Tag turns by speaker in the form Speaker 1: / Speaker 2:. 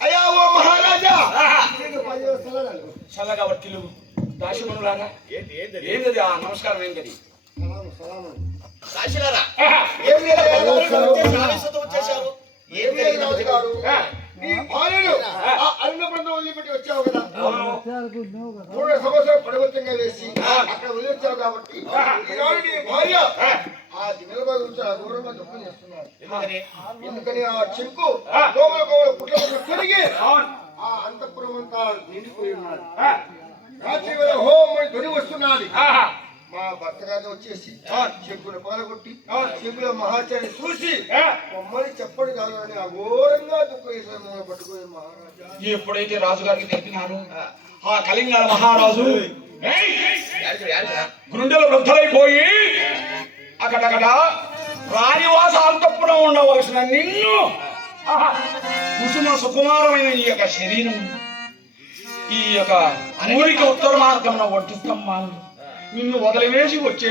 Speaker 1: అయ్యా ఓ మహారాజా!
Speaker 2: చల్లగా వర్తిలు
Speaker 3: దాశమనులారా
Speaker 1: ఏంటది
Speaker 3: ఆ నమస్కారం ఏంటది దాశలారా ఏం వచ్చేసారు
Speaker 2: ఏం లేదు నీ భార్యను ఆ. అరుణ బృందం వదిలిపెట్టి వచ్చావు కదా. మూడు సమస్యలు వేసి అక్కడ వదిలి వచ్చావు కాబట్టి భార్య దూరంగా దుఃఖం చేస్తున్నారు.
Speaker 3: ఎందుకని?
Speaker 2: ఎందుకని? ఆ చెంకు పుట్ల
Speaker 1: అవును.
Speaker 2: ఆ అంతఃపురం అంతా నిండిపోయి ఉన్నది.
Speaker 1: ఆ.
Speaker 2: రాత్రి వేళ హోం అని ధ్వని వస్తున్నది. మా భర్త గారిని వచ్చేసి చెక్కుల పాలగొట్టి
Speaker 1: అవును.
Speaker 2: చెక్కుల మహాచార్య చూసి. మమ్మల్ని చెప్పడు కాదు అని అఘోరంగా దుఃఖం పట్టుకుని మహారాజా.
Speaker 1: ఎప్పుడైతే రాజుగారికి తెలిపినారు ఆ కళింగ మహారాజు గుండెలు వృద్ధలైపోయి అక్కడక్కడ రాణివాస అంతఃపురం ఉండవలసిన నిన్ను. కుసుమ సుకుమారమైన ఈ యొక్క శరీరం ఈ యొక్క ఊరికి ఉత్తర మార్గంలో ఒట్టి నిన్ను వదిలివేసి వచ్చేసి